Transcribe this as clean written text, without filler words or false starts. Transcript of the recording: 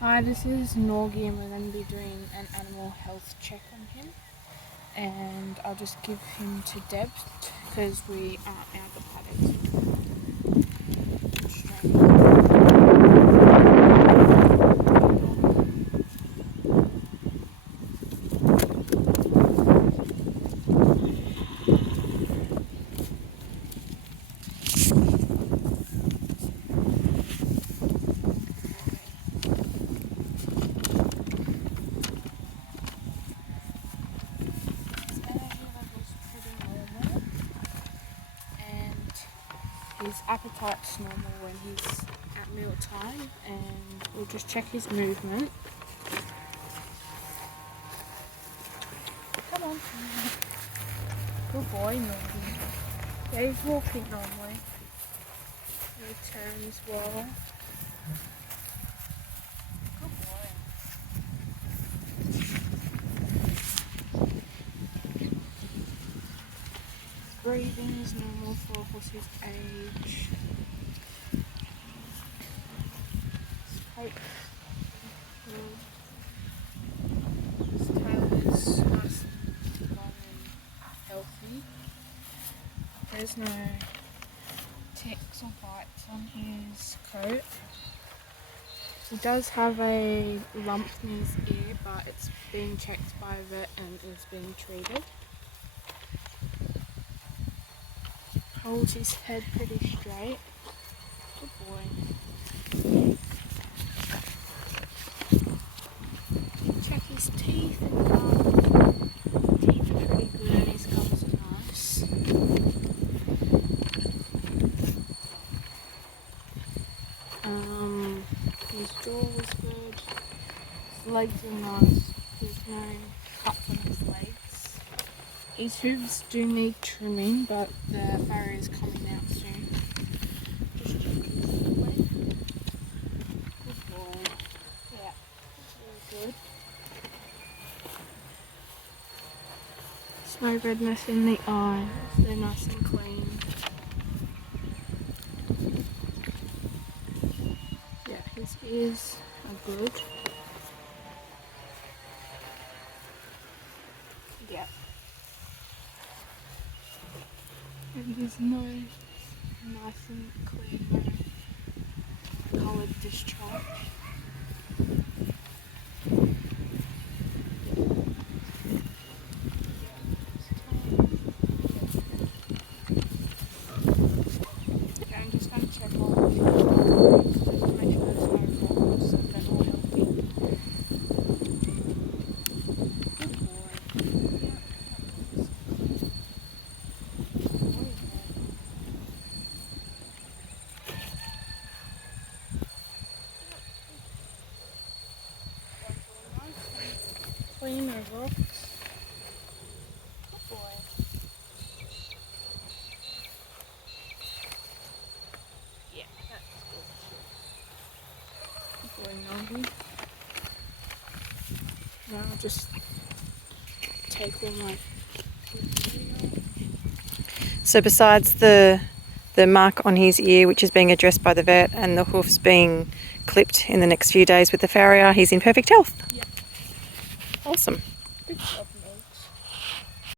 Hi, this is Norgie and we're going to be doing an animal health check on him. And I'll just give him to Deb because we aren't out the paddock. His appetite's normal when he's at meal time, and we'll just check his movement. Come on. Good boy, Norgie. Yeah, he's walking normally. He turns well. Good boy. Breathing is normal for a horse's age. His tail is nice and long and healthy. There's no ticks or bites on his coat. He does have a lump in his ear, but it's been checked by a vet and is being treated. Holds his head pretty straight. Good boy. Check his teeth and gums. Teeth are pretty good and his gums are nice. His jaw was good. His legs are nice. There's no cuts on his legs. His hooves do need trimming, but the farrier is coming out soon. Just check his leg. Good boy. Yeah, very good. There's no redness in the eyes. They're nice and clean. Yeah, his ears are good. Yeah. And his nose, nice and clean, no coloured discharge. Okay, I'm just going to check all of these just to make sure there's no problems and they're all healthy. Good boy. Clean over. Good boy. Yeah, that's good. Good boy, Norgie. Now I'll just take all my. So besides the mark on his ear, which is being addressed by the vet, and the hoofs being clipped in the next few days with the farrier, he's in perfect health. Yeah. Awesome. Good job.